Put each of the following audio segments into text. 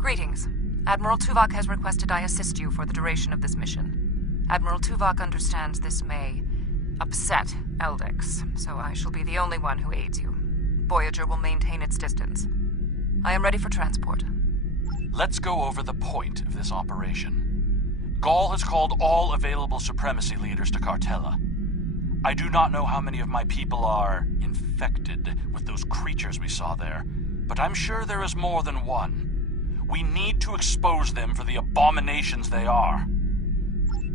Greetings. Admiral Tuvok has requested I assist you for the duration of this mission. Admiral Tuvok understands this may upset Eldex, so I shall be the only one who aids you. Voyager will maintain its distance. I am ready for transport. Let's go over the point of this operation. Ghaul has called all available supremacy leaders to Cartella. I do not know how many of my people are infected with those creatures we saw there, but I'm sure there is more than one. We need to expose them for the abominations they are.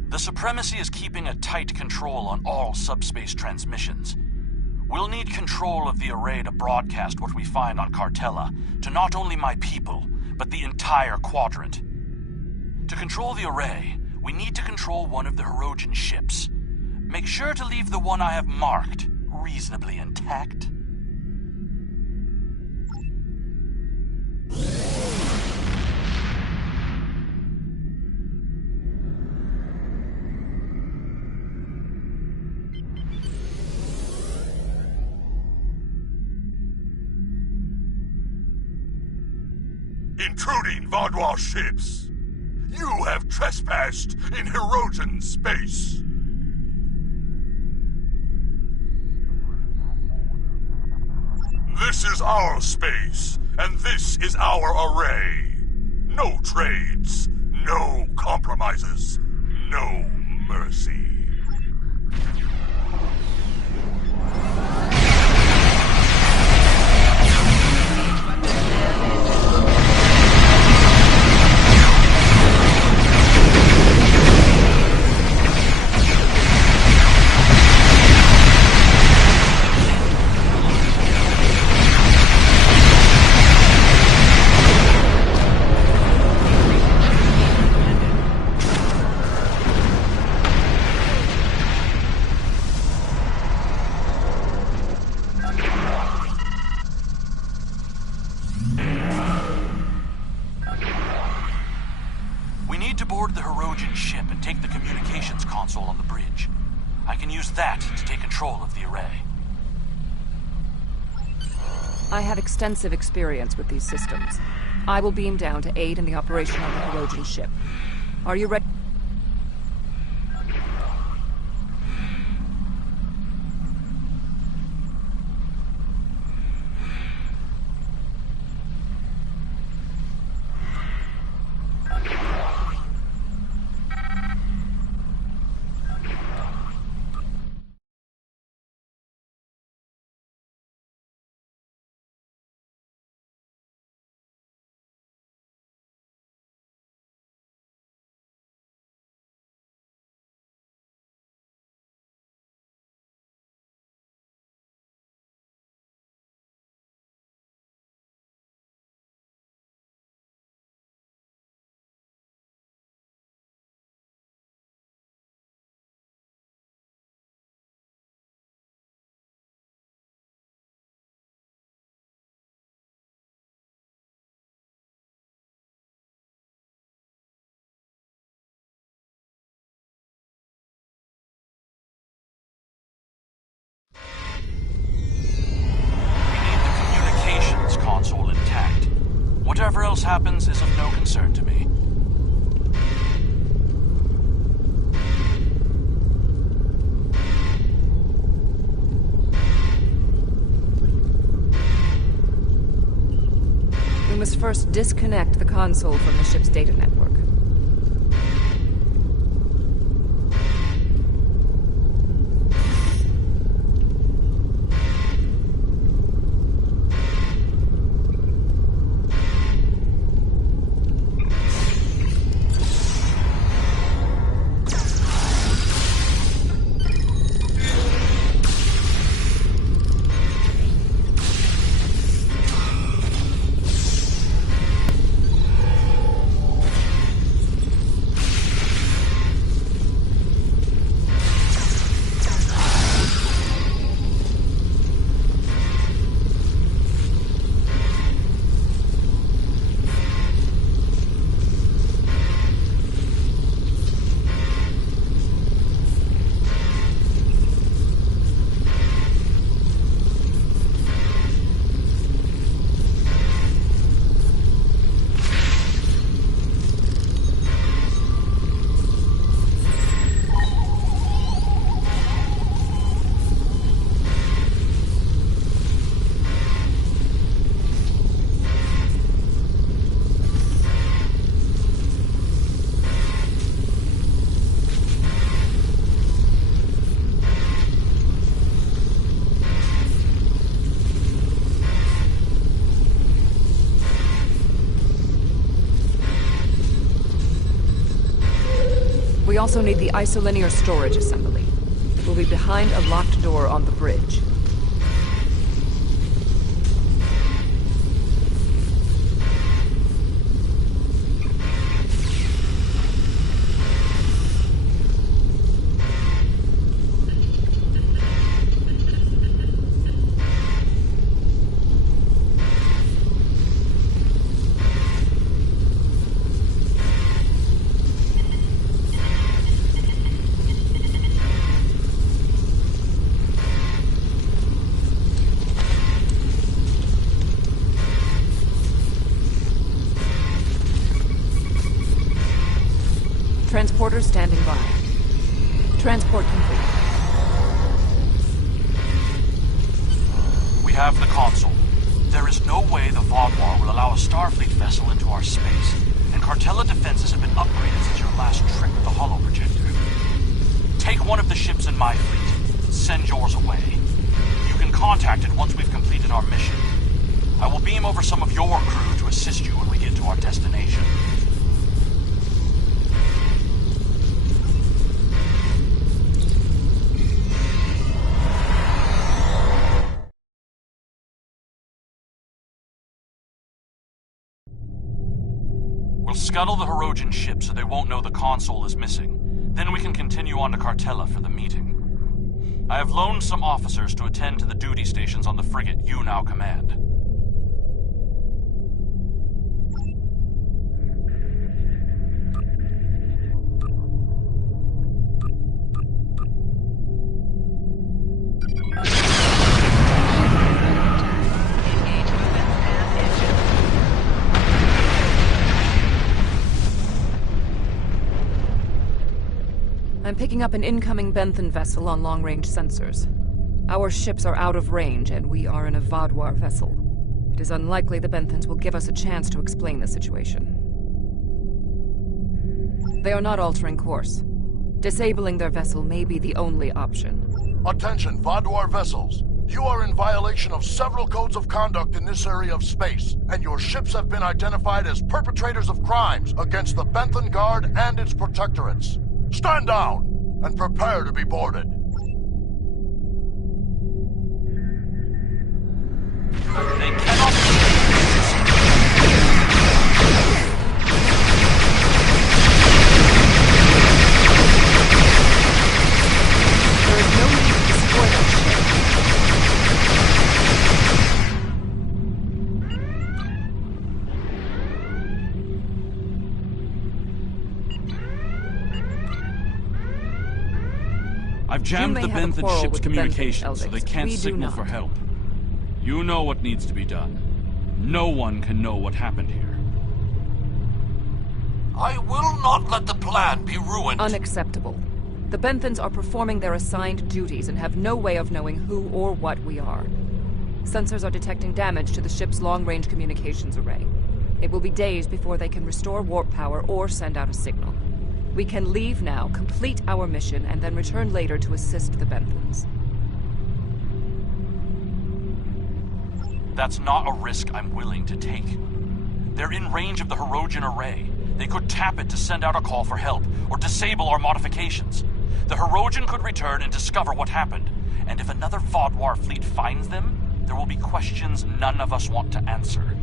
The Supremacy is keeping a tight control on all subspace transmissions. We'll need control of the array to broadcast what we find on Cartella to not only my people, but the entire quadrant. To control the array, we need to control one of the Hirogen ships. Make sure to leave the one I have marked reasonably intact. Intruding Vaudois ships! You have trespassed in Hirogen space! This is our space, and this is our array. No trades, no compromises, no mercy. Board the Hirogen ship and take the communications console on the bridge. I can use that to take control of the array. I have extensive experience with these systems. I will beam down to aid in the operation of the Hirogen ship. Are you ready? Console intact. Whatever else happens is of no concern to me. We must first disconnect the console from the ship's data network. We also need the isolinear storage assembly. It will be behind a locked door on the bridge. Transporter standing by. Transport complete. We have the console. There is no way the Vaudouar will allow a Starfleet vessel into our space, and Cartella defenses have been upgraded since your last trip with the holo projector. Take one of the ships in my fleet. Send yours away. You can contact it once we've completed our mission. I will beam over some of your crew to assist you when we get to our destination. We'll scuttle the Hirogen ship so they won't know the console is missing. Then we can continue on to Cartella for the meeting. I have loaned some officers to attend to the duty stations on the frigate you now command. I'm picking up an incoming Benthen vessel on long-range sensors. Our ships are out of range, and we are in a Vaudouar vessel. It is unlikely the Benthens will give us a chance to explain the situation. They are not altering course. Disabling their vessel may be the only option. Attention, Vaudouar vessels. You are in violation of several codes of conduct in this area of space, and your ships have been identified as perpetrators of crimes against the Benthen Guard and its protectorates. Stand down and prepare to be boarded. They cannot be. There is no need to destroy that ship. I've jammed the Benthen ship's communications so they can't We signal for help. You know what needs to be done. No one can know what happened here. I will not let the plan be ruined. Unacceptable. The Benthens are performing their assigned duties and have no way of knowing who or what we are. Sensors are detecting damage to the ship's long-range communications array. It will be days before they can restore warp power or send out a signal. We can leave now, complete our mission, and then return later to assist the Benthens. That's not a risk I'm willing to take. They're in range of the Hirogen array. They could tap it to send out a call for help, or disable our modifications. The Hirogen could return and discover what happened. And if another Vaudouar fleet finds them, there will be questions none of us want to answer.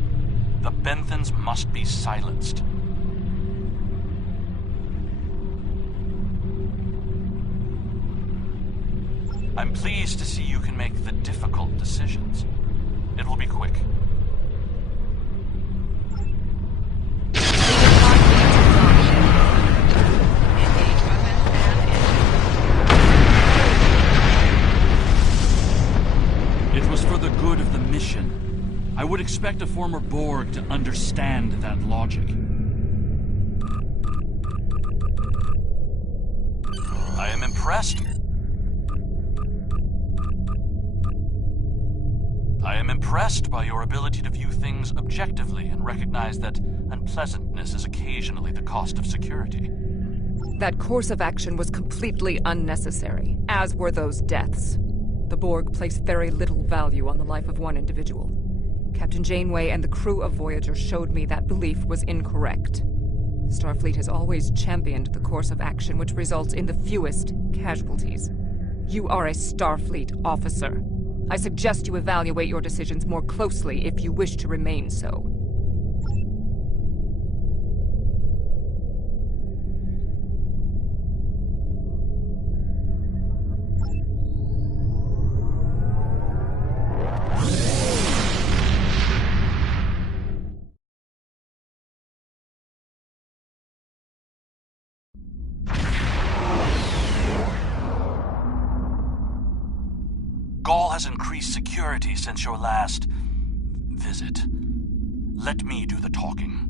The Benthens must be silenced. I'm pleased to see you can make the difficult decisions. It will be quick. It was for the good of the mission. I would expect a former Borg to understand that logic. I am impressed. I am impressed by your ability to view things objectively and recognize that unpleasantness is occasionally the cost of security. That course of action was completely unnecessary, as were those deaths. The Borg placed very little value on the life of one individual. Captain Janeway and the crew of Voyager showed me that belief was incorrect. Starfleet has always championed the course of action which results in the fewest casualties. You are a Starfleet officer. I suggest you evaluate your decisions more closely if you wish to remain so. Gaul has increased security since your last visit. Let me do the talking.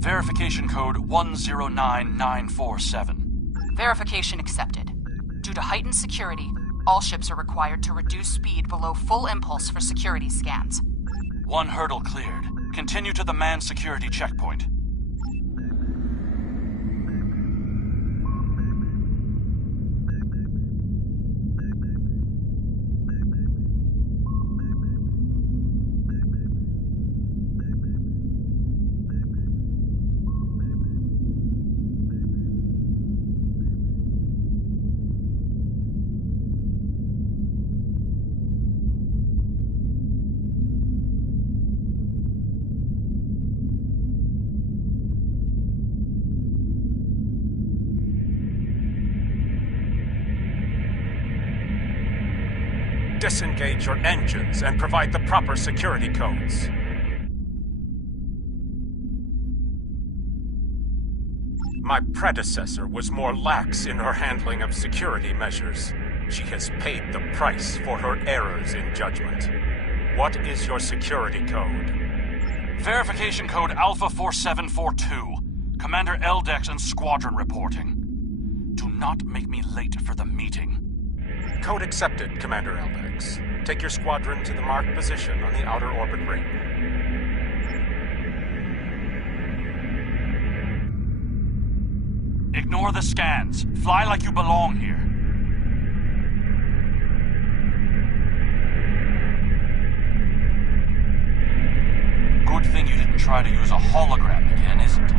Verification code 109947. Verification accepted. Due to heightened security, all ships are required to reduce speed below full impulse for security scans. One hurdle cleared. Continue to the manned security checkpoint. Disengage your engines and provide the proper security codes. My predecessor was more lax in her handling of security measures. She has paid the price for her errors in judgment. What is your security code? Verification code Alpha 4742. Commander Eldex and Squadron reporting. Do not make me late for the meeting. Code accepted, Commander Eldex. Take your squadron to the marked position on the outer orbit ring. Ignore the scans. Fly like you belong here. Good thing you didn't try to use a hologram again, isn't it?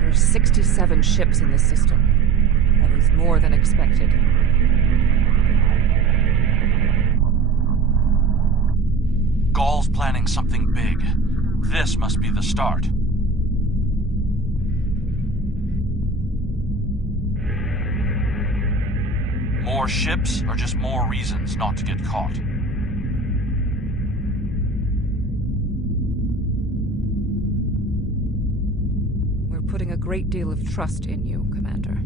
There are 67 ships in this system. That is more than expected. Gaul's planning something big. This must be the start. More ships or just more reasons not to get caught? We're putting a great deal of trust in you, Commander.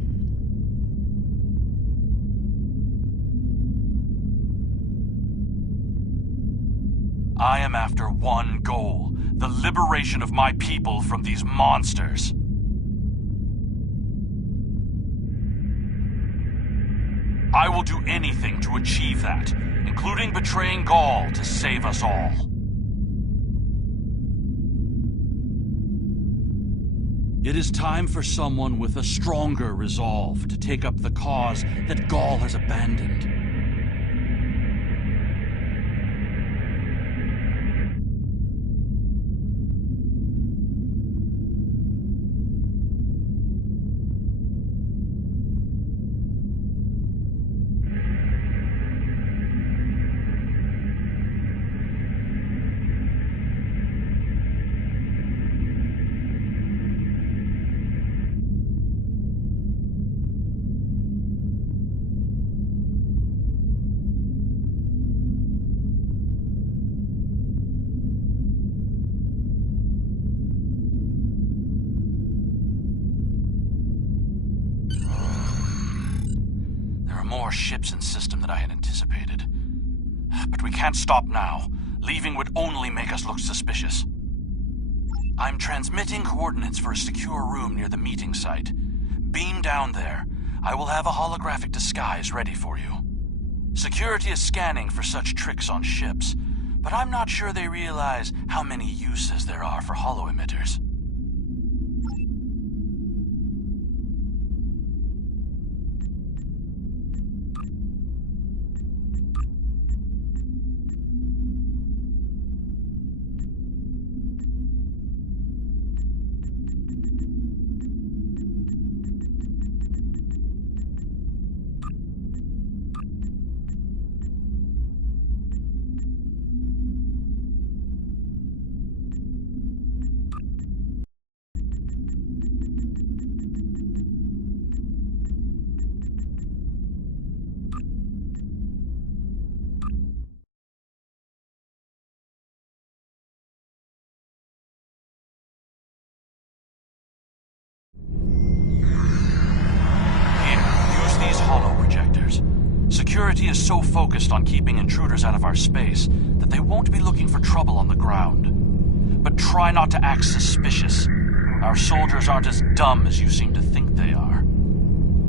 I am after one goal: the liberation of my people from these monsters. I will do anything to achieve that, including betraying Gaul to save us all. It is time for someone with a stronger resolve to take up the cause that Gaul has abandoned. more ships and system than I had anticipated. But we can't stop now. Leaving would only make us look suspicious. I'm transmitting coordinates for a secure room near the meeting site. Beam down there. I will have a holographic disguise ready for you. Security is scanning for such tricks on ships, but I'm not sure they realize how many uses there are for holo-emitters. Security is so focused on keeping intruders out of our space that they won't be looking for trouble on the ground. But try not to act suspicious. Our soldiers aren't as dumb as you seem to think they are.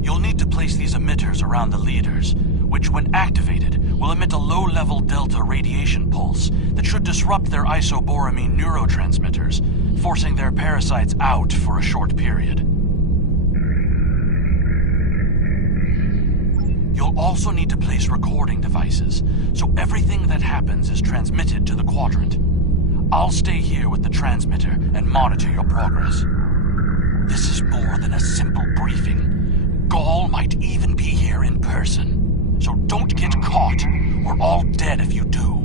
You'll need to place these emitters around the leaders, which when activated will emit a low-level delta radiation pulse that should disrupt their isoboramine neurotransmitters, forcing their parasites out for a short period. You'll also need to place recording devices, so everything that happens is transmitted to the quadrant. I'll stay here with the transmitter and monitor your progress. This is more than a simple briefing. Gaul might even be here in person. So don't get caught. We're all dead if you do.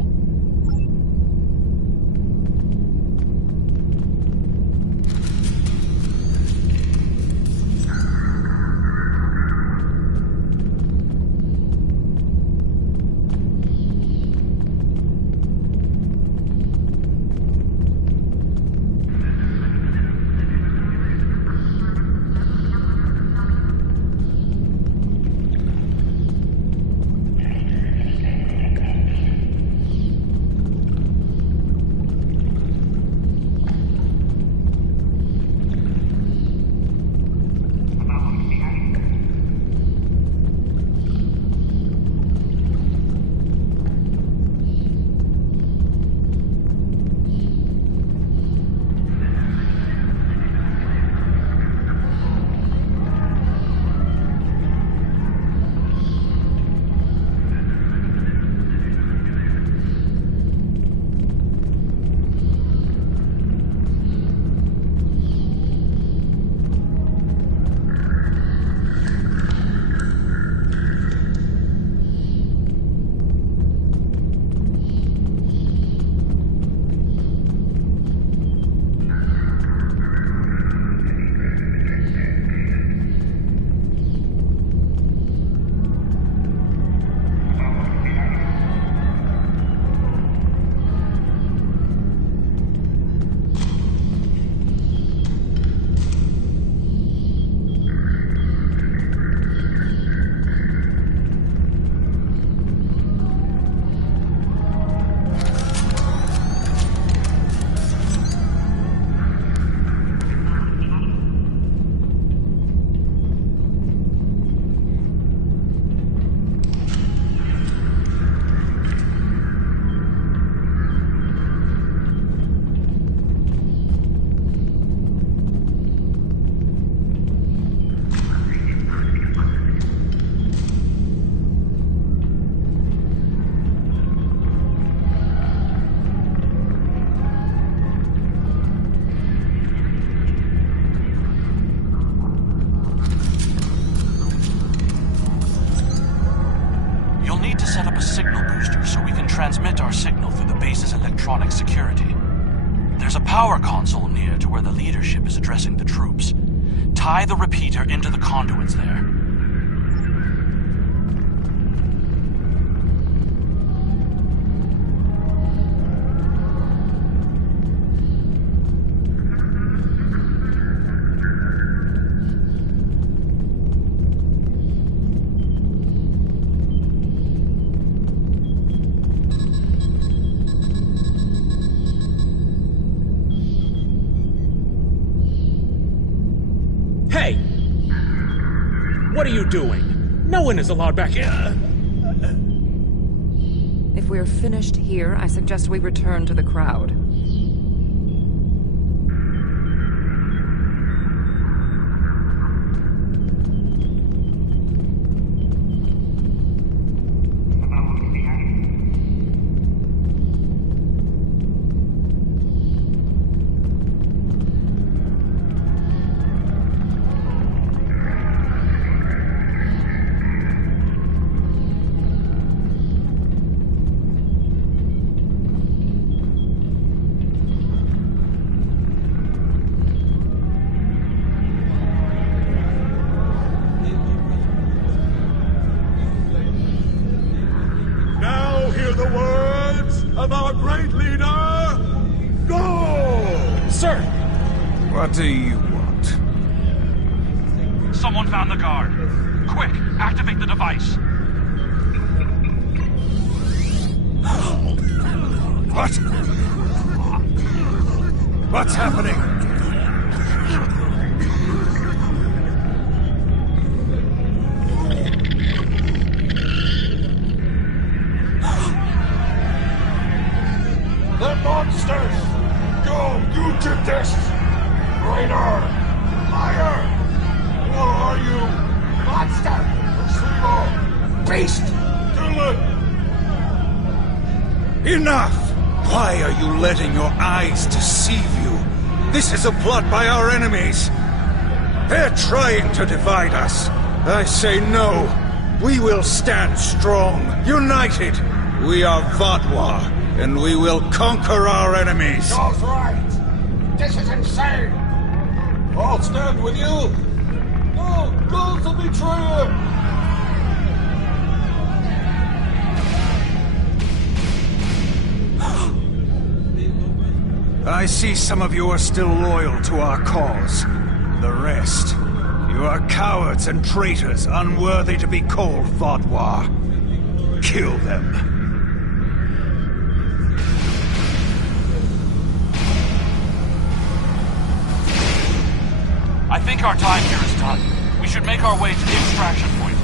Transmit our signal through the base's electronic security. There's a power console near to where the leadership is addressing the troops. Tie the repeater into the conduits there. What are you doing? No one is allowed back here. If we're finished here, I suggest we return to the crowd. The words of our great leader, go! Sir! What do you want? Someone found the guard. Quick, activate the device. What? What's happening? The monsters! Go, you did this! Traitor! Liar! Who are you? Monster! Placebo! Beast! Kill it! Enough! Why are you letting your eyes deceive you? This is a plot by our enemies. They're trying to divide us. I say no. We will stand strong, united. We are Vatwa, and we will conquer our enemies. Gul's right! This is insane! I'll stand with you! No! Gul's a betrayer! I see some of you are still loyal to our cause. The rest, you are cowards and traitors unworthy to be called Vatwa. Kill them. I think our time here is done. We should make our way to the extraction point.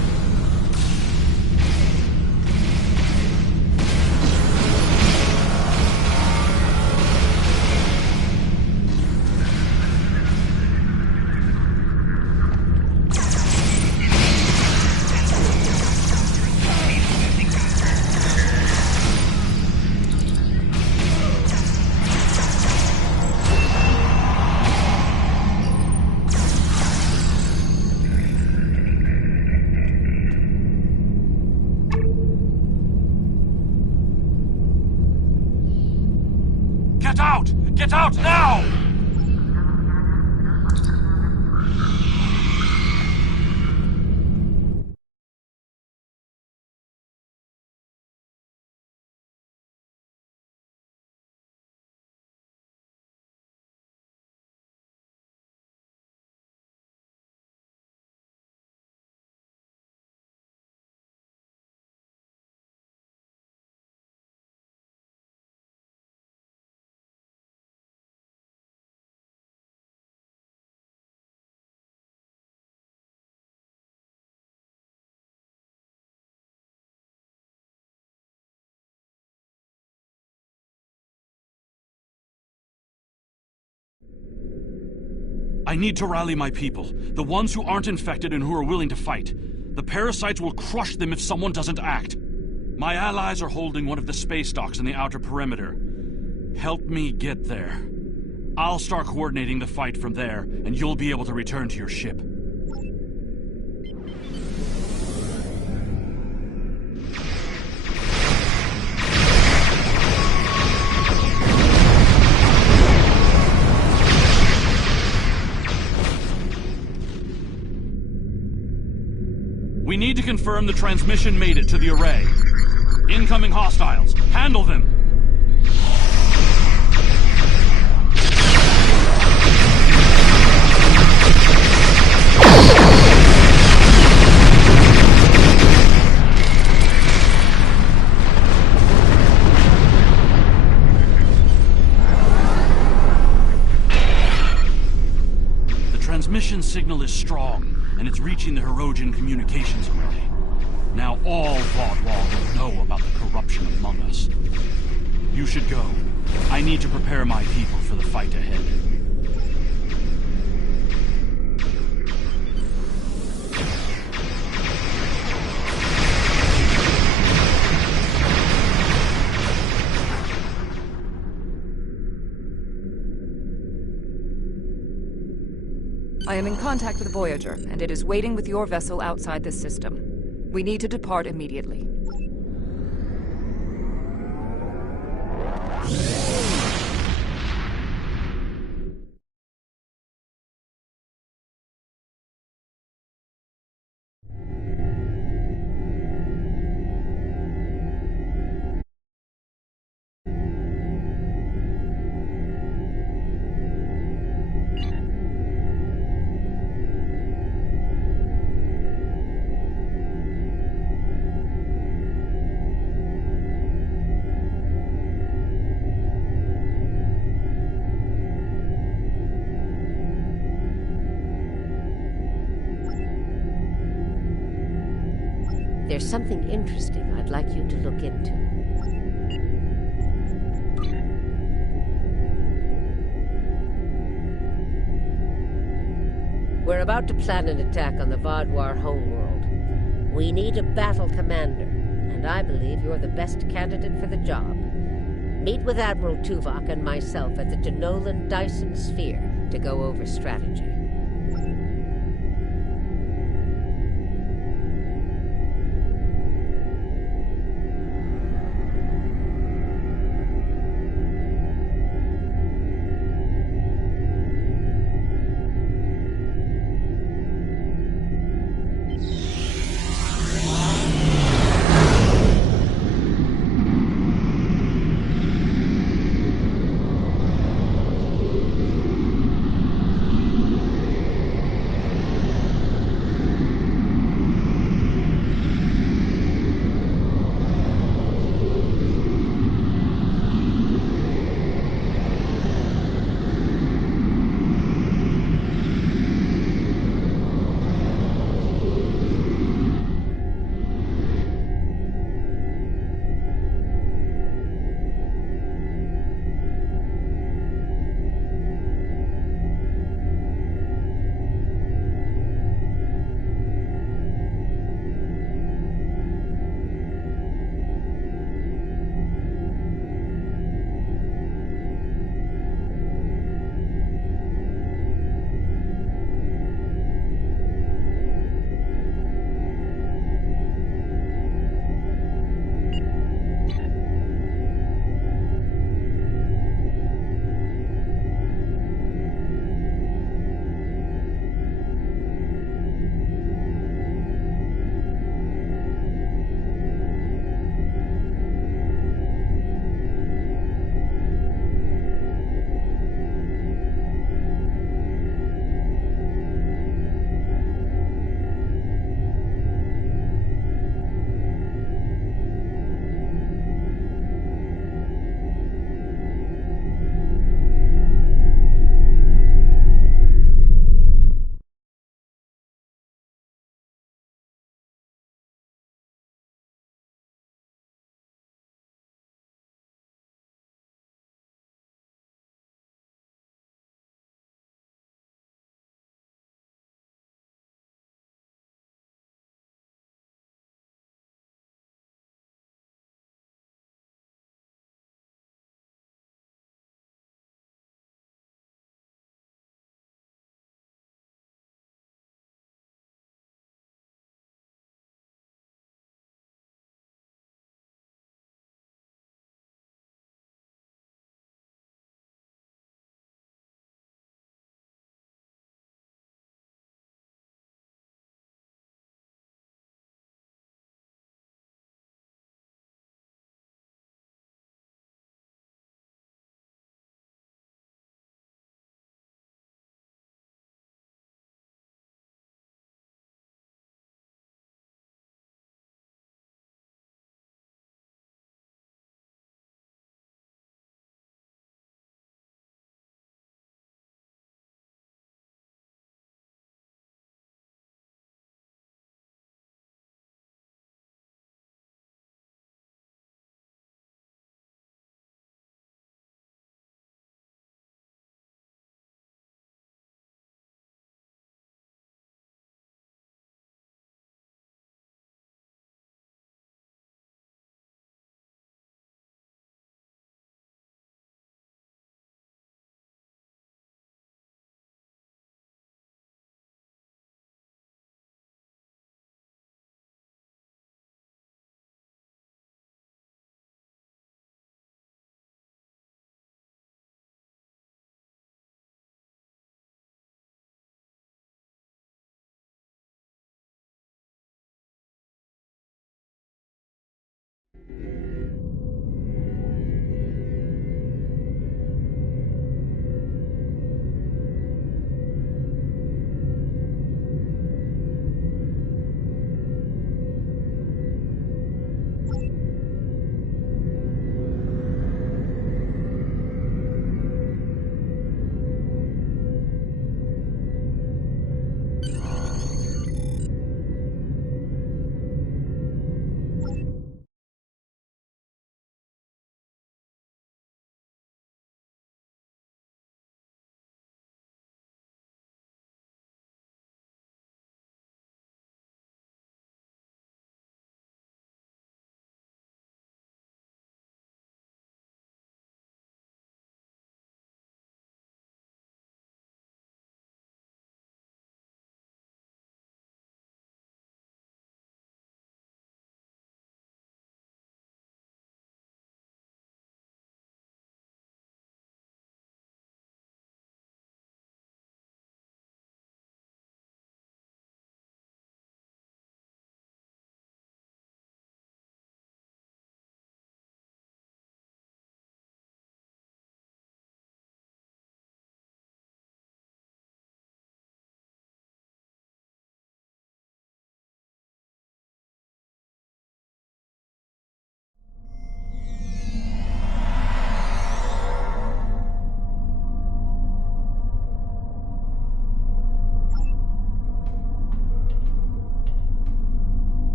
Get out! Get out now! I need to rally my people, the ones who aren't infected and who are willing to fight. The parasites will crush them if someone doesn't act. My allies are holding one of the space docks in the outer perimeter. Help me get there. I'll start coordinating the fight from there, and you'll be able to return to your ship. We need to confirm the transmission made it to the array. Incoming hostiles. Handle them! The transmission signal is strong, and it's reaching the Hirogen communications array. Now all Vaudwall will know about the corruption among us. You should go. I need to prepare my people for the fight ahead. I am in contact with Voyager, and it is waiting with your vessel outside this system. We need to depart immediately. There's something interesting I'd like you to look into. We're about to plan an attack on the Vaudwar homeworld. We need a battle commander, and I believe you're the best candidate for the job. Meet with Admiral Tuvok and myself at the Denolan Dyson Sphere to go over strategy.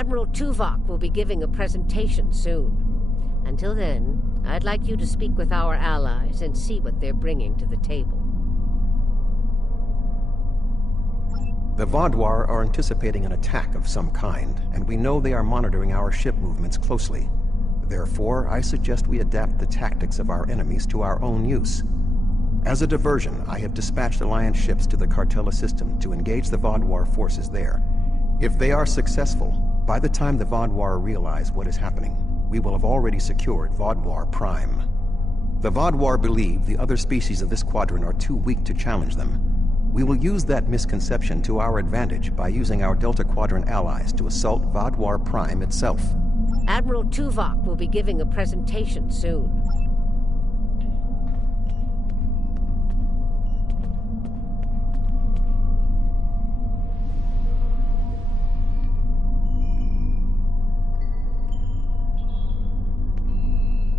Admiral Tuvok will be giving a presentation soon. Until then, I'd like you to speak with our allies and see what they're bringing to the table. The Vaadwaur are anticipating an attack of some kind, and we know they are monitoring our ship movements closely. Therefore, I suggest we adapt the tactics of our enemies to our own use. As a diversion, I have dispatched Alliance ships to the Cartella system to engage the Vaadwaur forces there. If they are successful, by the time the Vaadwaur realize what is happening, we will have already secured Vaadwaur Prime. The Vaadwaur believe the other species of this quadrant are too weak to challenge them. We will use that misconception to our advantage by using our Delta Quadrant allies to assault Vaadwaur Prime itself. Admiral Tuvok will be giving a presentation soon.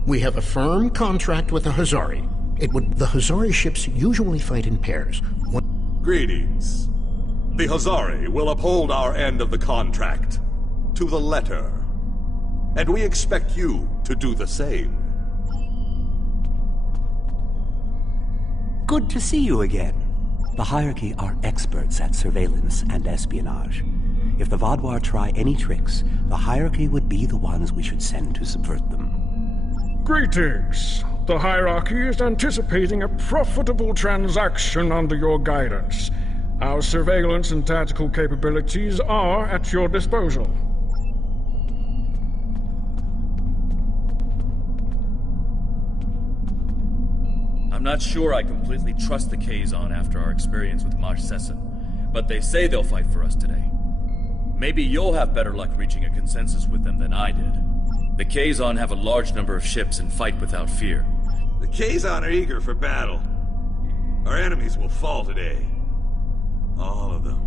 We have a firm contract with the Hazari. The Hazari ships usually fight in pairs. Greetings. The Hazari will uphold our end of the contract, to the letter. And we expect you to do the same. Good to see you again. The Hierarchy are experts at surveillance and espionage. If the Vaadwaur try any tricks, the Hierarchy would be the ones we should send to subvert them. Greetings. The Hierarchy is anticipating a profitable transaction under your guidance. Our surveillance and tactical capabilities are at your disposal. I'm not sure I completely trust the Kazon after our experience with Maj Sesson, but they say they'll fight for us today. Maybe you'll have better luck reaching a consensus with them than I did. The Kazon have a large number of ships and fight without fear. The Kazon are eager for battle. Our enemies will fall today. All of them.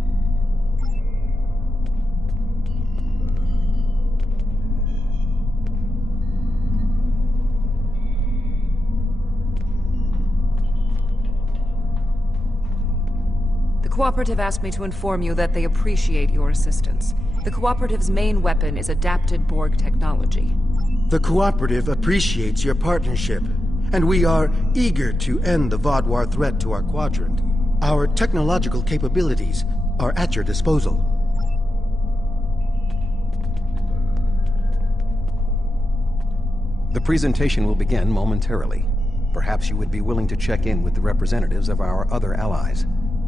The Cooperative asked me to inform you that they appreciate your assistance. The Cooperative's main weapon is adapted Borg technology. The Cooperative appreciates your partnership, and we are eager to end the Vaadwaur threat to our quadrant. Our technological capabilities are at your disposal. The presentation will begin momentarily. Perhaps you would be willing to check in with the representatives of our other allies.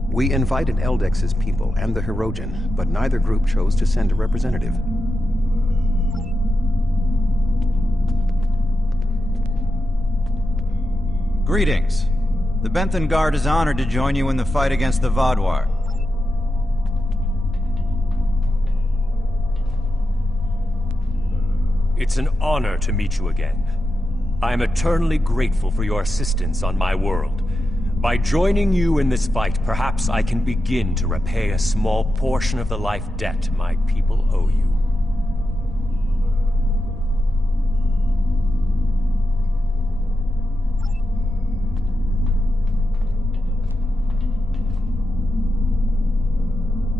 We invited Eldex's people and the Hirogen, but neither group chose to send a representative. Greetings. The Benthan Guard is honored to join you in the fight against the Vaadwaur. It's an honor to meet you again. I am eternally grateful for your assistance on my world. By joining you in this fight, perhaps I can begin to repay a small portion of the life debt my people owe you.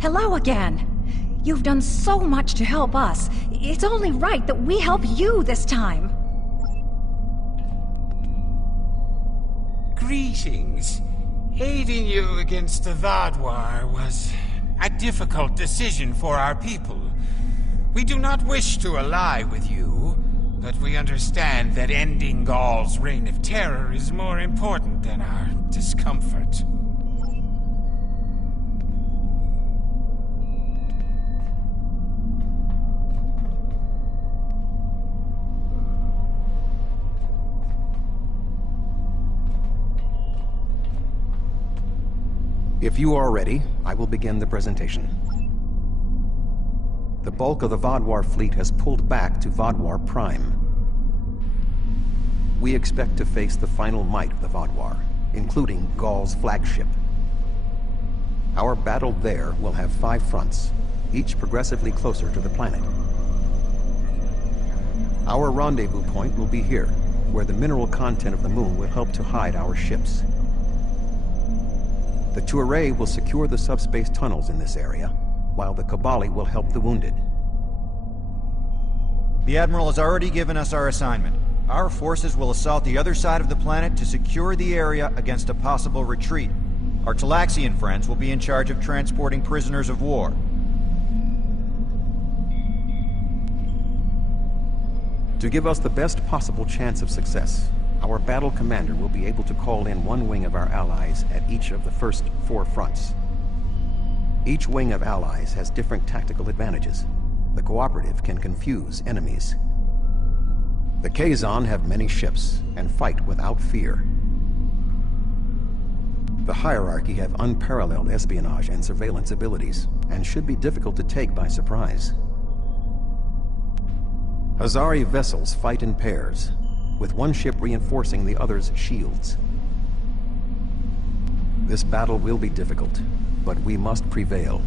Hello again. You've done so much to help us. It's only right that we help you this time. Greetings. Aiding you against the Vaadwaur was a difficult decision for our people. We do not wish to ally with you, but we understand that ending Gaul's reign of terror is more important than our discomfort. If you are ready, I will begin the presentation. The bulk of the Vaadwaur fleet has pulled back to Vaadwaur Prime. We expect to face the final might of the Vaadwaur, including Gaul's flagship. Our battle there will have 5 fronts, each progressively closer to the planet. Our rendezvous point will be here, where the mineral content of the moon will help to hide our ships. The Touré will secure the subspace tunnels in this area, while the Kabali will help the wounded. The Admiral has already given us our assignment. Our forces will assault the other side of the planet to secure the area against a possible retreat. Our Talaxian friends will be in charge of transporting prisoners of war. To give us the best possible chance of success, our battle commander will be able to call in one wing of our allies at each of the first 4 fronts. Each wing of allies has different tactical advantages. The cooperative can confuse enemies. The Kazon have many ships and fight without fear. The hierarchy have unparalleled espionage and surveillance abilities, and should be difficult to take by surprise. Hazari vessels fight in pairs, with one ship reinforcing the other's shields. This battle will be difficult, but we must prevail.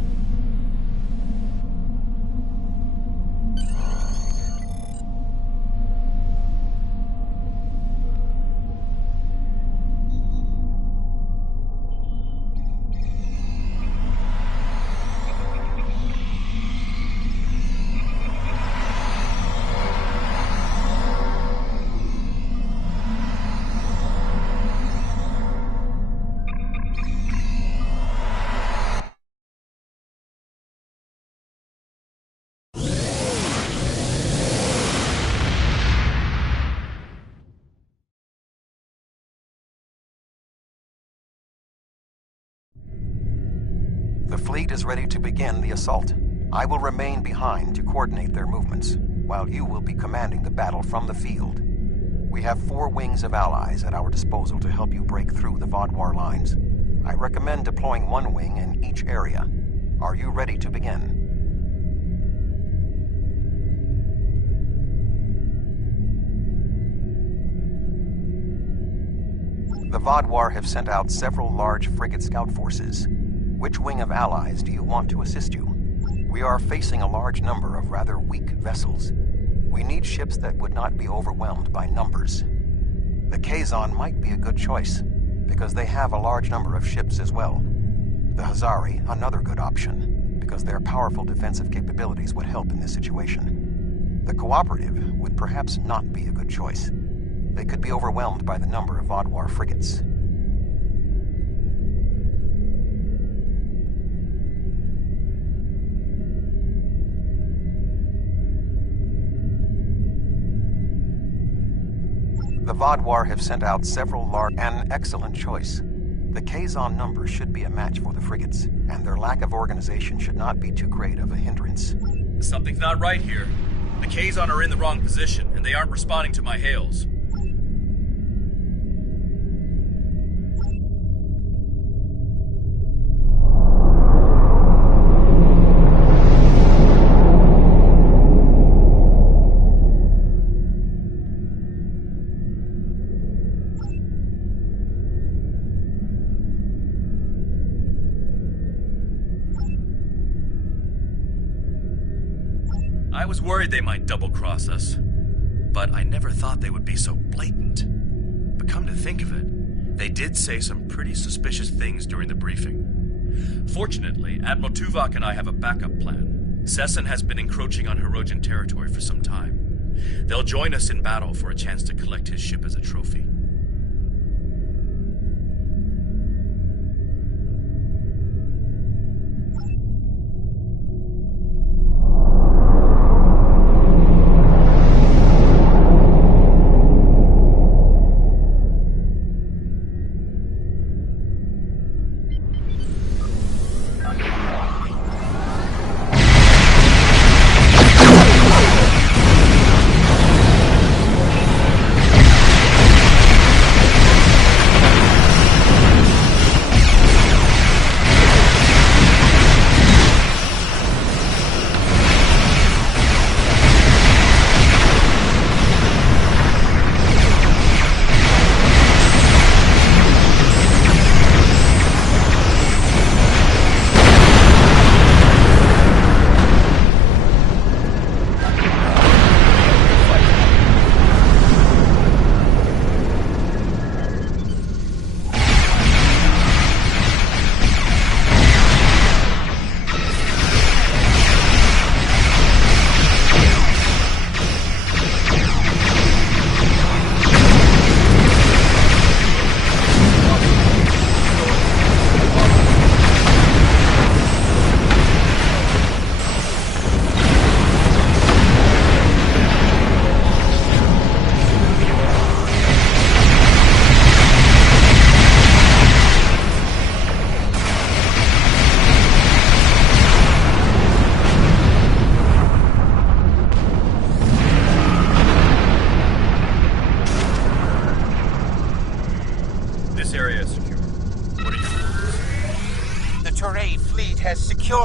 The fleet is ready to begin the assault. I will remain behind to coordinate their movements, while you will be commanding the battle from the field. We have 4 wings of allies at our disposal to help you break through the Vaadwaur lines. I recommend deploying 1 wing in each area. Are you ready to begin? The Vaadwaur have sent out several large frigate scout forces. Which wing of allies do you want to assist you? We are facing a large number of rather weak vessels. We need ships that would not be overwhelmed by numbers. The Kazon might be a good choice, because they have a large number of ships as well. The Hazari, another good option, because their powerful defensive capabilities would help in this situation. The Cooperative would perhaps not be a good choice. They could be overwhelmed by the number of Vaadwaur frigates. The Vaadwaur have sent out several large... An excellent choice. The Kazon number should be a match for the frigates, and their lack of organization should not be too great of a hindrance. Something's not right here. The Kazon are in the wrong position, and they aren't responding to my hails. I was worried they might double-cross us, but I never thought they would be so blatant. But come to think of it, they did say some pretty suspicious things during the briefing. Fortunately, Admiral Tuvok and I have a backup plan. Sesson has been encroaching on Hirogen territory for some time. They'll join us in battle for a chance to collect his ship as a trophy.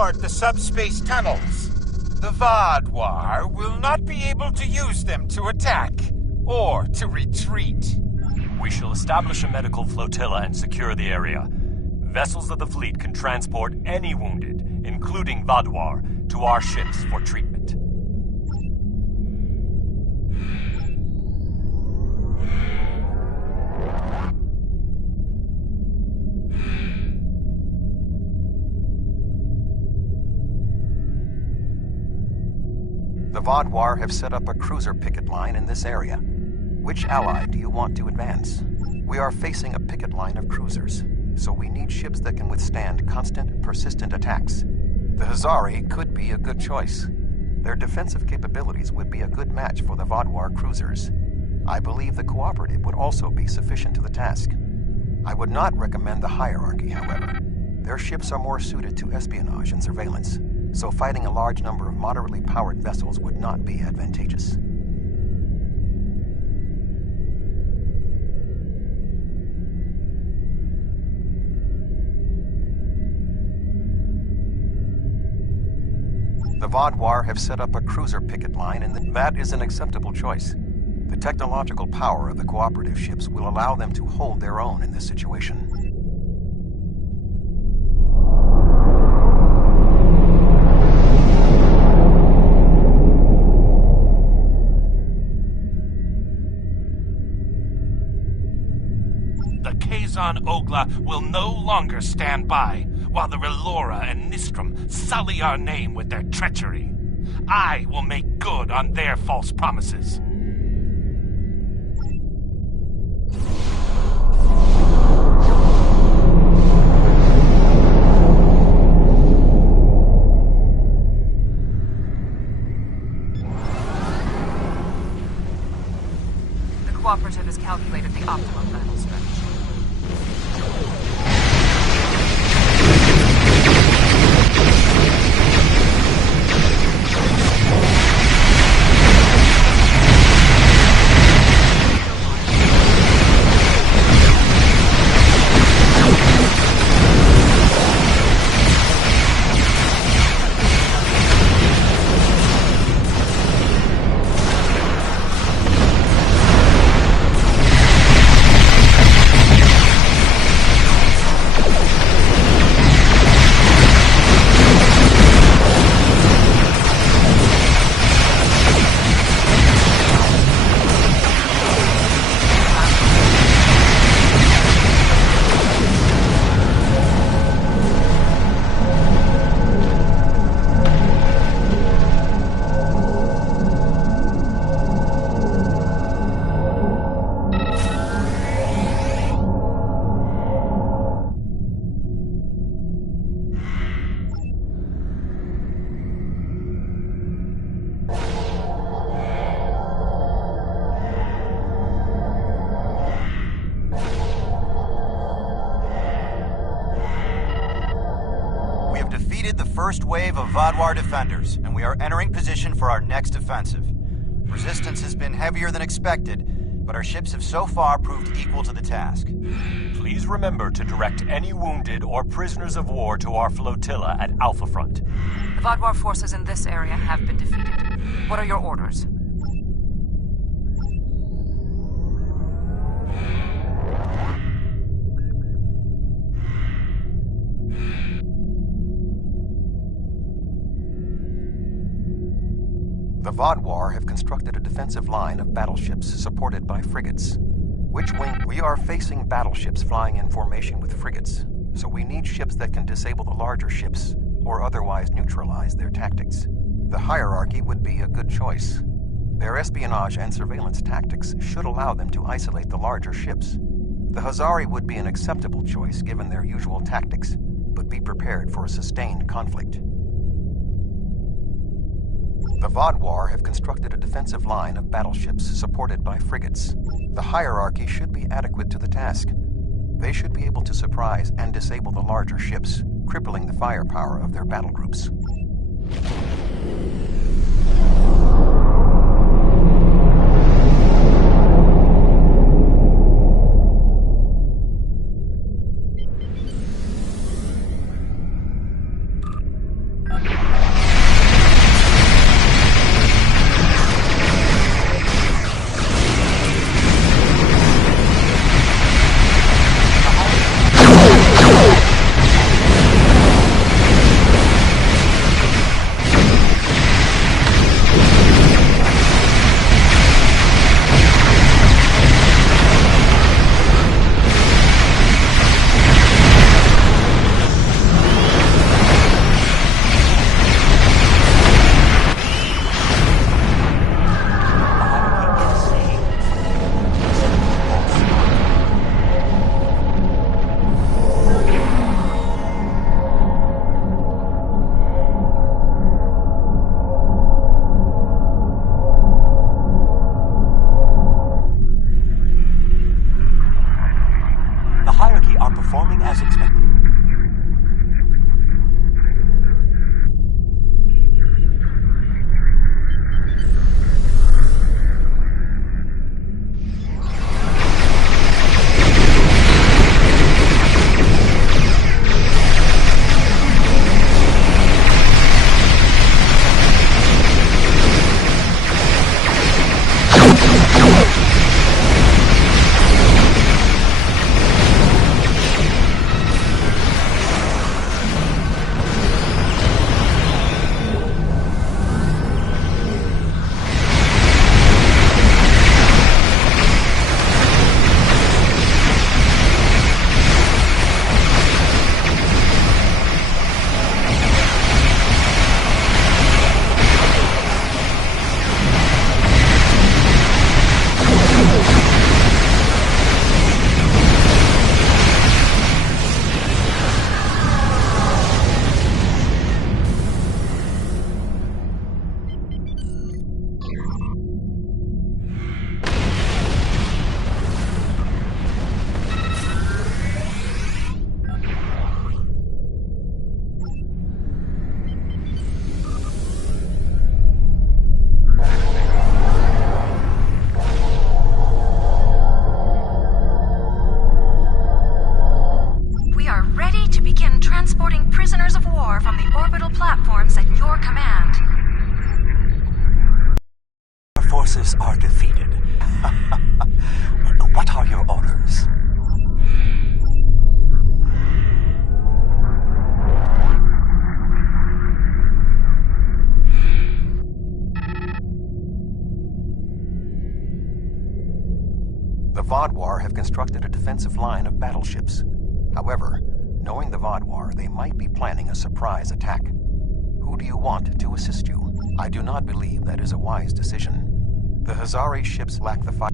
board the subspace tunnels. The Vaadwaur will not be able to use them to attack or to retreat. We shall establish a medical flotilla and secure the area. Vessels of the fleet can transport any wounded, including Vaadwaur, to our ships for treatment. The Vaadwaur have set up a cruiser picket line in this area. Which ally do you want to advance? We are facing a picket line of cruisers, so we need ships that can withstand constant, persistent attacks. The Hazari could be a good choice. Their defensive capabilities would be a good match for the Vaadwaur cruisers. I believe the Cooperative would also be sufficient to the task. I would not recommend the Hierarchy, however. Their ships are more suited to espionage and surveillance, so fighting a large number of moderately powered vessels would not be advantageous. The Vaadwaur have set up a cruiser picket line, and that is an acceptable choice. The technological power of the Cooperative ships will allow them to hold their own in this situation. The Kazon Ogla will no longer stand by while the Relora and Nistrum sully our name with their treachery. I will make good on their false promises. The Cooperative has calculated the optimum battle strategy. First wave of Vaadwaur defenders, and we are entering position for our next offensive. Resistance has been heavier than expected, but our ships have so far proved equal to the task. Please remember to direct any wounded or prisoners of war to our flotilla at Alpha Front. The Vaadwaur forces in this area have been defeated. What are your orders? The Vaadwaur have constructed a defensive line of battleships supported by frigates. Which wing? We are facing battleships flying in formation with frigates, so we need ships that can disable the larger ships or otherwise neutralize their tactics. The Hierarchy would be a good choice. Their espionage and surveillance tactics should allow them to isolate the larger ships. The Hazari would be an acceptable choice given their usual tactics, but be prepared for a sustained conflict. The Vaadwaur have constructed a defensive line of battleships supported by frigates. The Hierarchy should be adequate to the task. They should be able to surprise and disable the larger ships, crippling the firepower of their battle groups. forces are defeated. What are your orders? The Vodwar have constructed a defensive line of battleships. However, knowing the Vodwar, they might be planning a surprise attack. Who do you want to assist you? I do not believe that is a wise decision. The Hazari ships lack the fire.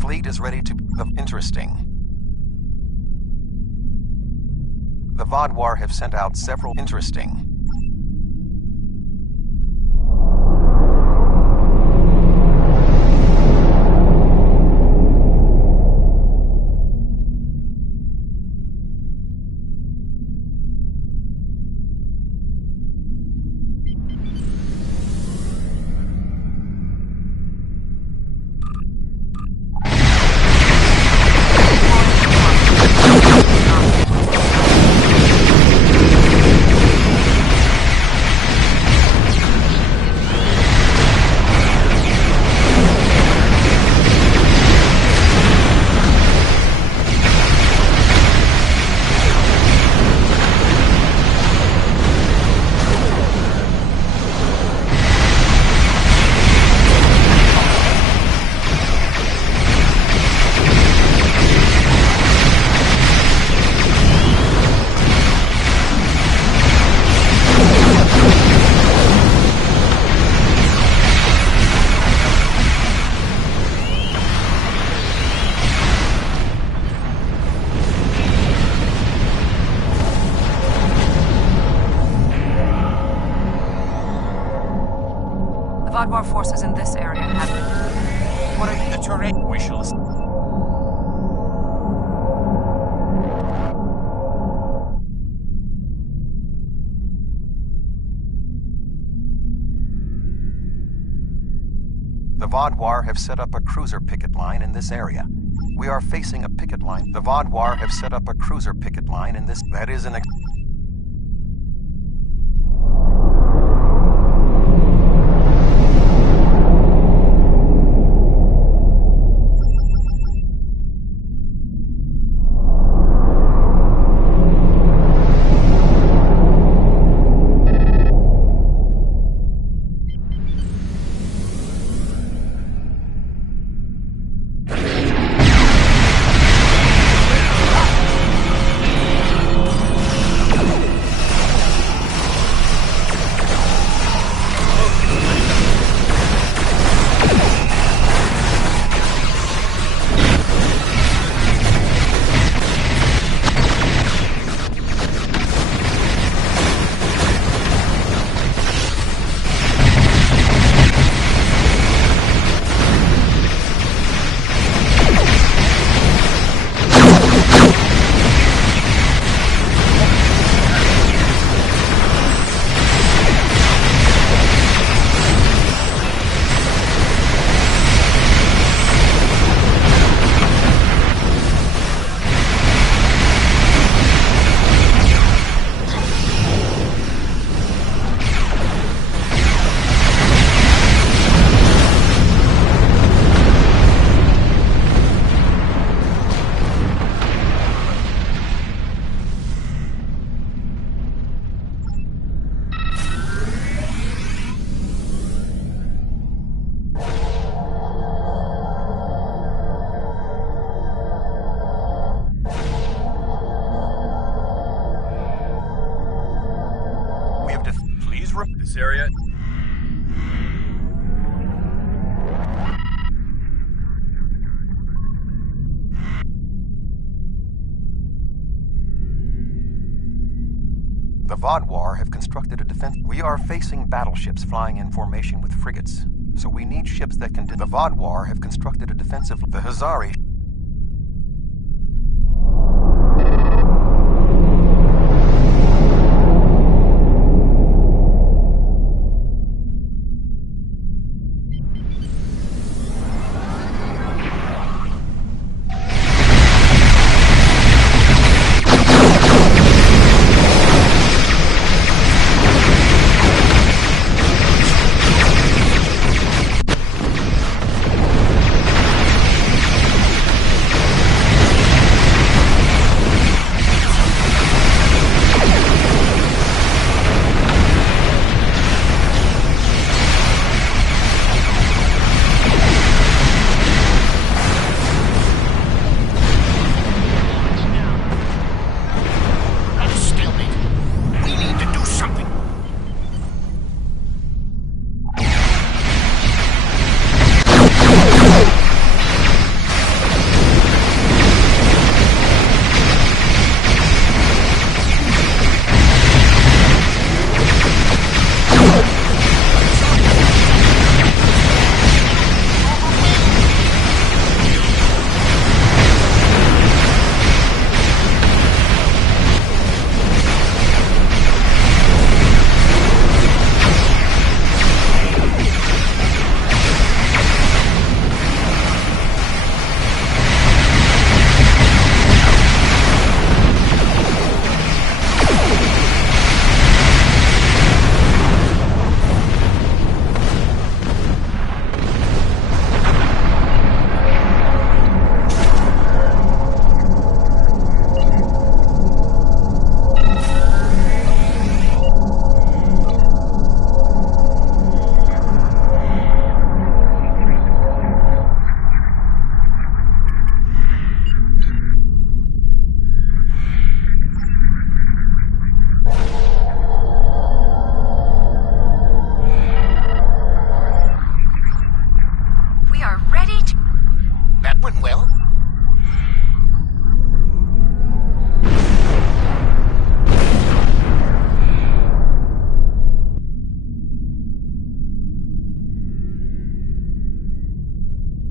Fleet is ready to... Interesting. The Vodwar have sent out several... Interesting. Vodwar forces in this area have... What are the terrain? We shall... The Vodwar have set up a cruiser picket line in this area. We are facing a picket line. The Vodwar have set up a cruiser picket line in this... That is an... This area... The Vodwar have constructed a defense. We are facing battleships flying in formation with frigates, so we need ships that can... The Vodwar have constructed a defensive... The Hazari...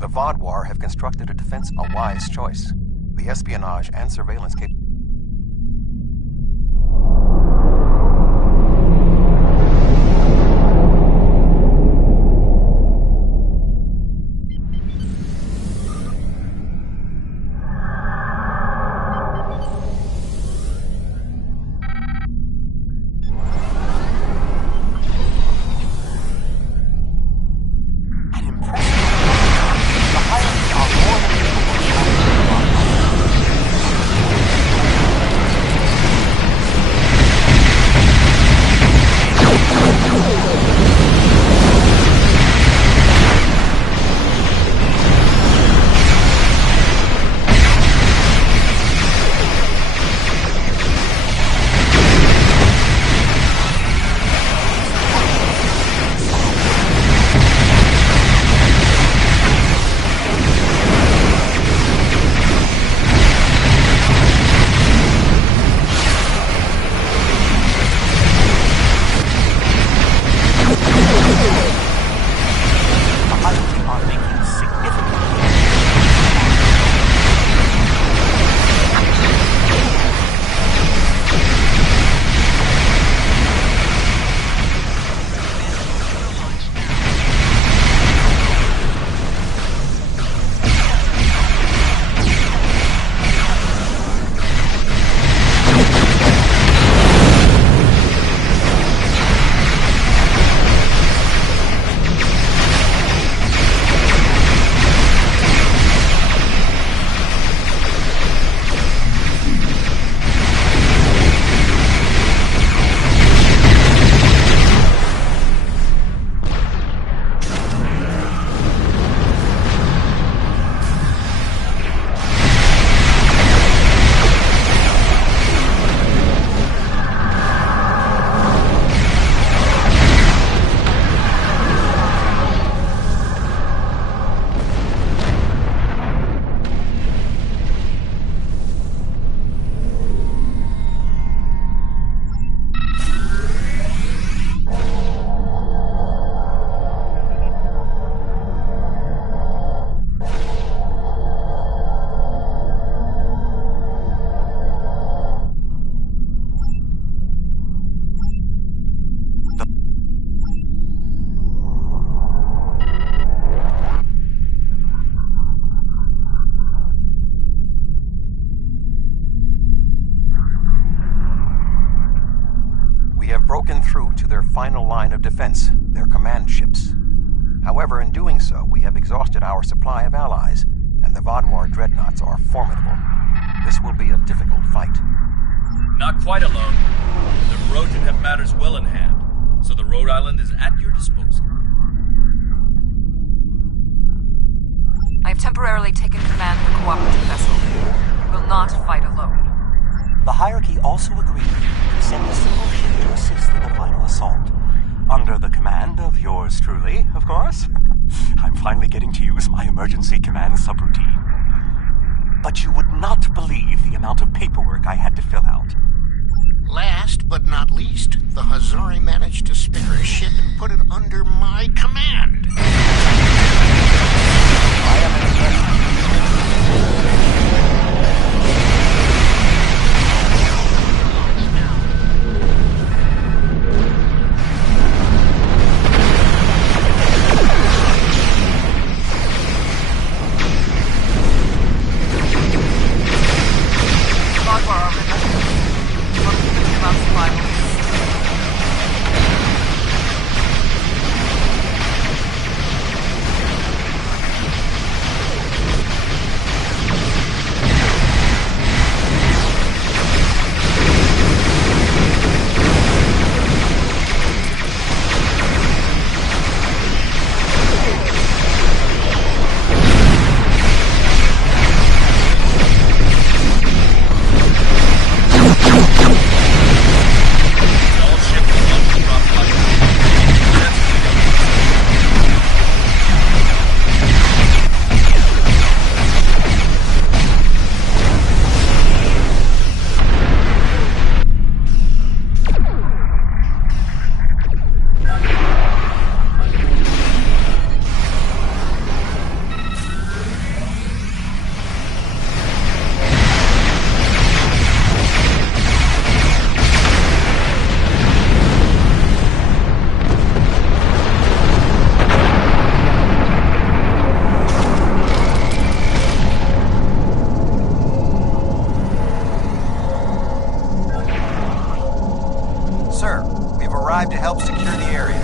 The Vodwar have constructed a defense, a wise choice. The espionage and surveillance capabilities. broken through to their final line of defense, their command ships. However, in doing so, we have exhausted our supply of allies, and the Vodwar dreadnoughts are formidable. This will be a difficult fight. Not quite alone. The Rojan have matters well in hand, so the Rhode Island is at your disposal. I have temporarily taken command of the cooperative vessel. We will not fight alone. The hierarchy also agreed to send a single ship to assist in the final assault. Under the command of yours truly, of course. I'm finally getting to use my emergency command subroutine. But you would not believe the amount of paperwork I had to fill out. Last but not least, the Hazari managed to spare a ship and put it under my command. I am impressed. To help secure the area.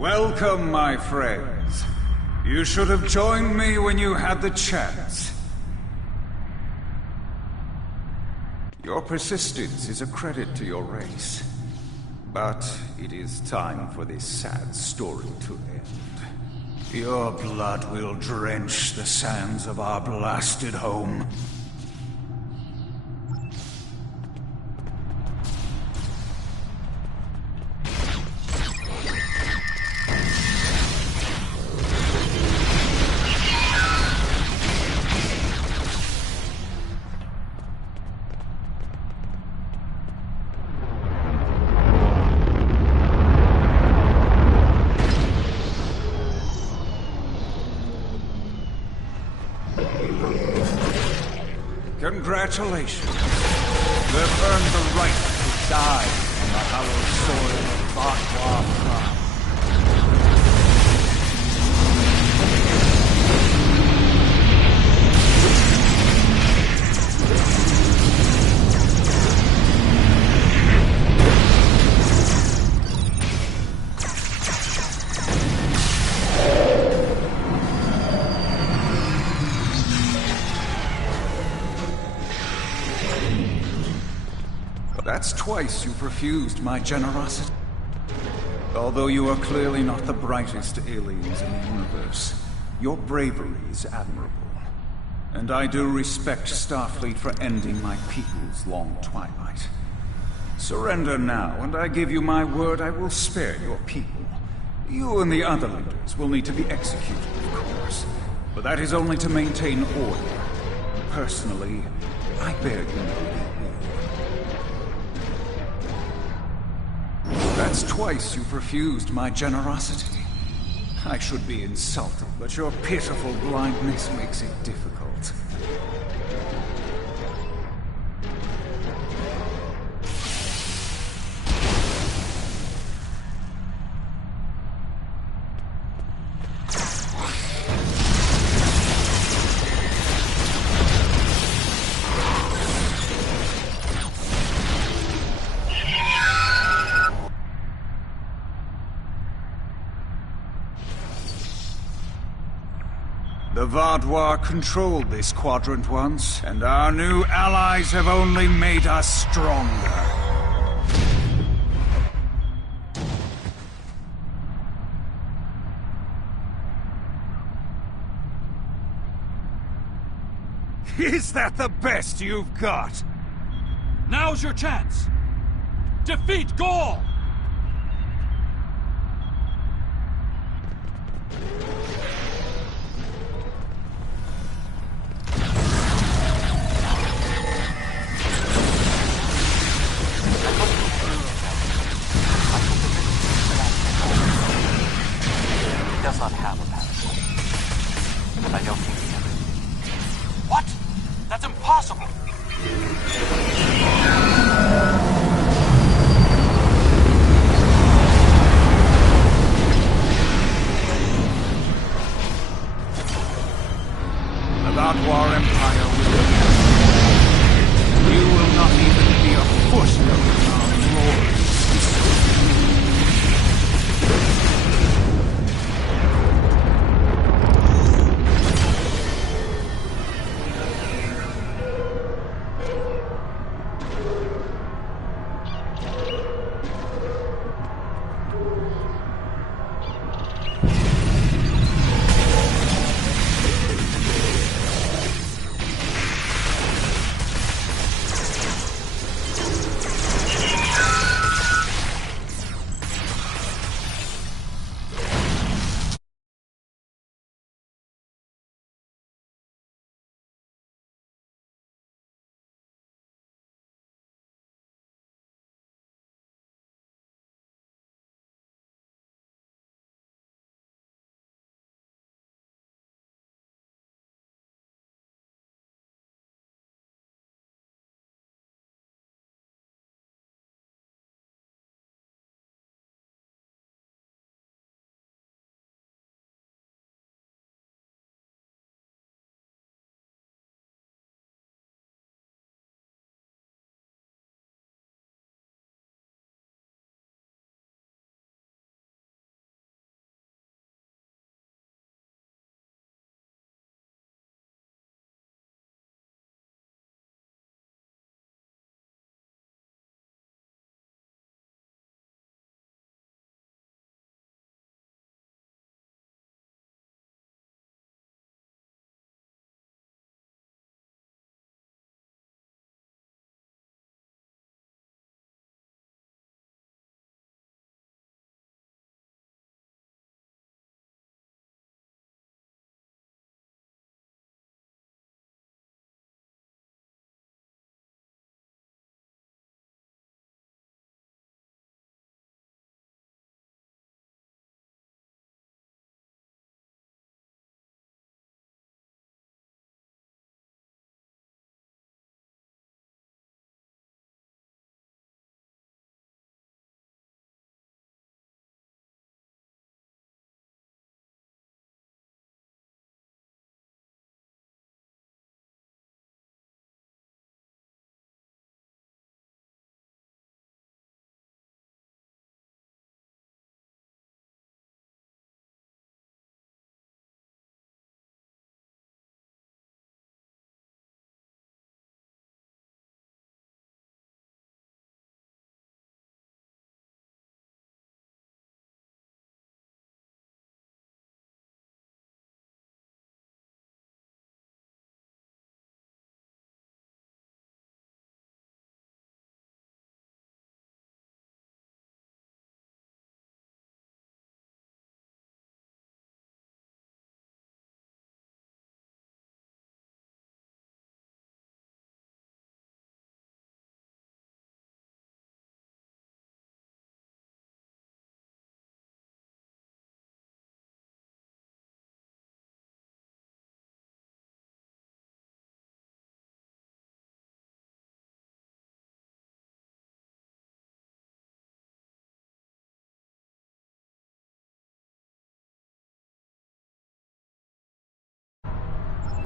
Welcome, my friends. You should have joined me when you had the chance. Your persistence is a credit to your race. But it is time for this sad story to end. Your blood will drench the sands of our blasted home. Congratulations. You've earned the right to die on the hallowed soil of Vatwa Prime. That's twice you've refused my generosity. Although you are clearly not the brightest aliens in the universe, your bravery is admirable. And I do respect Starfleet for ending my people's long twilight. Surrender now, and I give you my word I will spare your people. You and the other leaders will need to be executed, of course. But that is only to maintain order. Personally, I bear you no ill will. That's twice you've refused my generosity. I should be insulted, but your pitiful blindness makes it difficult. The Vatwa controlled this quadrant once, and our new allies have only made us stronger. Is that the best you've got? Now's your chance! Defeat Gaul! Does not have a path. I don't think he ever. What? That's impossible! The Vatwa Empire will be. You will not even be a footnote in our glory.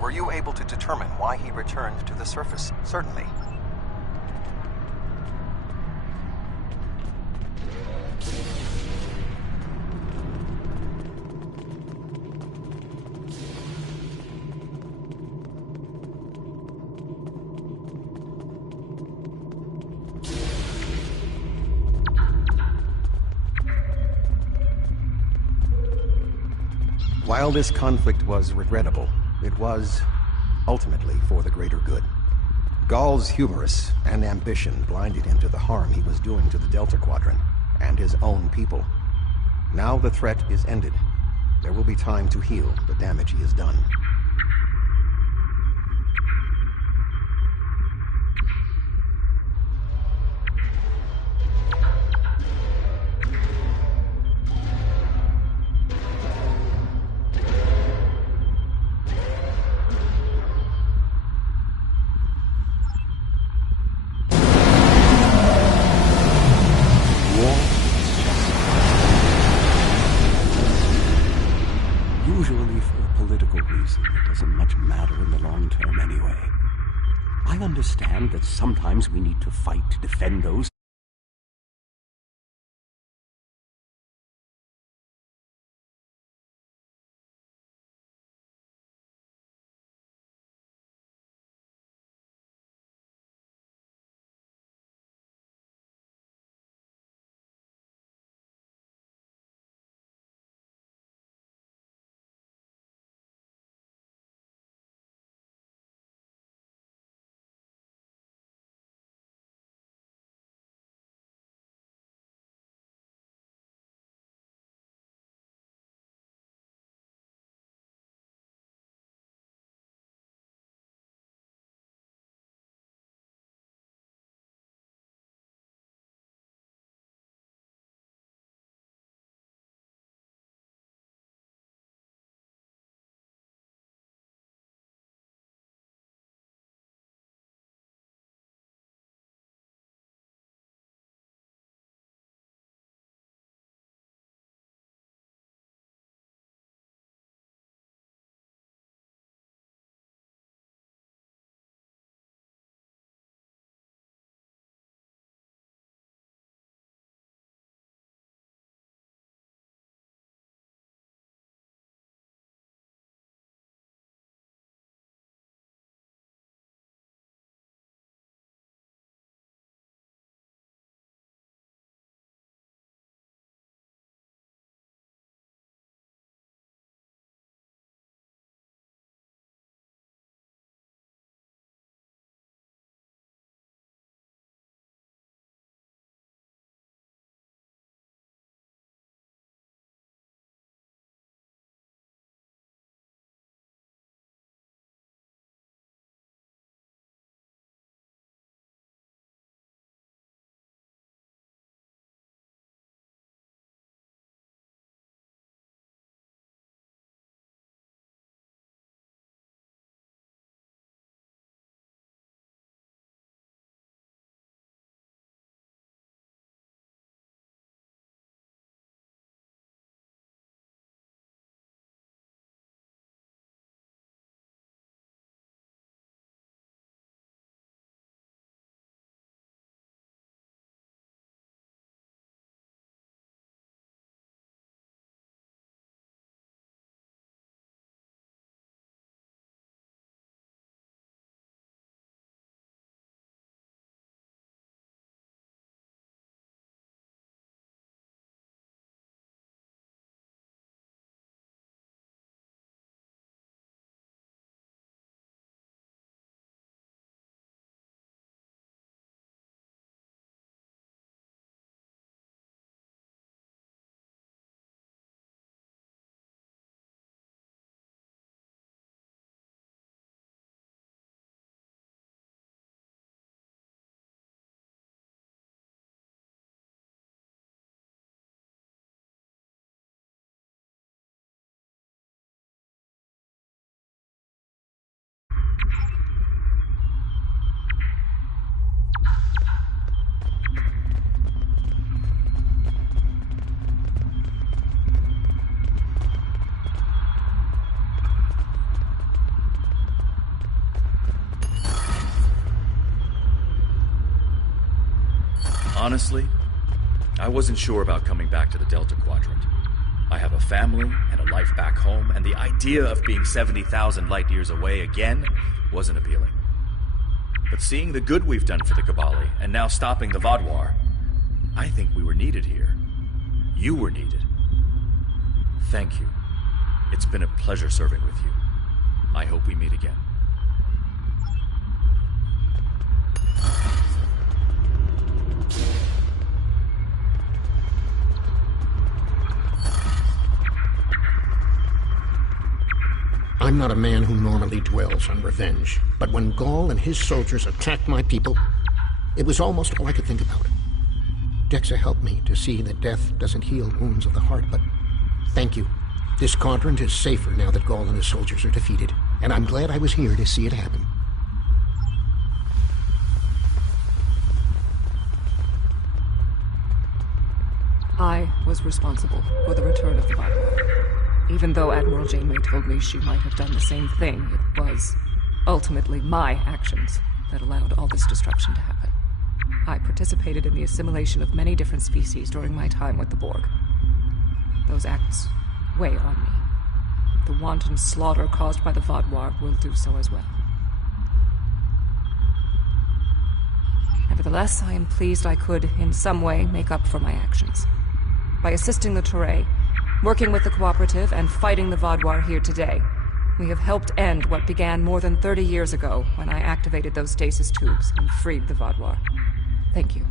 Were you able to determine why he returned to the surface? Certainly. While this conflict was regrettable, it was ultimately for the greater good. Gall's hubris and ambition blinded him to the harm he was doing to the Delta Quadrant and his own people. Now the threat is ended. There will be time to heal the damage he has done. Usually for a political reason, it doesn't much matter in the long term anyway. I understand that sometimes we need to fight to defend those Honestly, I wasn't sure about coming back to the Delta Quadrant. I have a family and a life back home, and the idea of being 70,000 light years away again wasn't appealing. But seeing the good we've done for the Kabali, and now stopping the Vodwar, I think we were needed here. You were needed. Thank you. It's been a pleasure serving with you. I hope we meet again. I'm not a man who normally dwells on revenge, but when Gaul and his soldiers attacked my people, it was almost all I could think about. Dexa helped me to see that death doesn't heal wounds of the heart, but thank you. This quadrant is safer now that Gaul and his soldiers are defeated, and I'm glad I was here to see it happen. I was responsible for the return of the Vodwar. Even though Admiral Janeway told me she might have done the same thing, it was ultimately my actions that allowed all this destruction to happen. I participated in the assimilation of many different species during my time with the Borg. Those acts weigh on me. The wanton slaughter caused by the Vodwar will do so as well. Nevertheless, I am pleased I could, in some way, make up for my actions. By assisting the Teray, working with the Cooperative, and fighting the Vodwar here today, we have helped end what began more than 30 years ago when I activated those stasis tubes and freed the Vodwar. Thank you.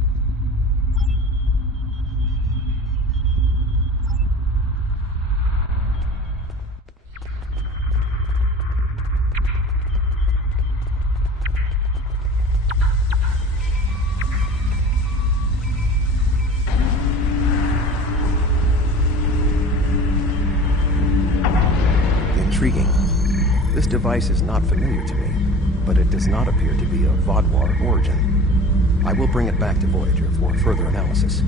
Intriguing. This device is not familiar to me, but it does not appear to be of Vodwar origin. I will bring it back to Voyager for further analysis.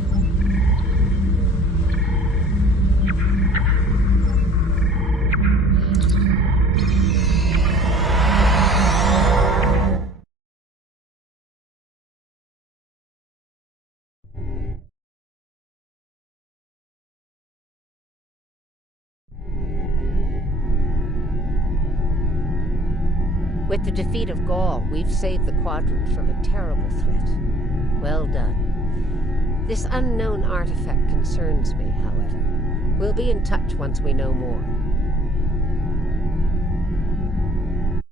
With the defeat of Gaul, we've saved the Quadrant from a terrible threat. Well done. This unknown artifact concerns me, however. We'll be in touch once we know more.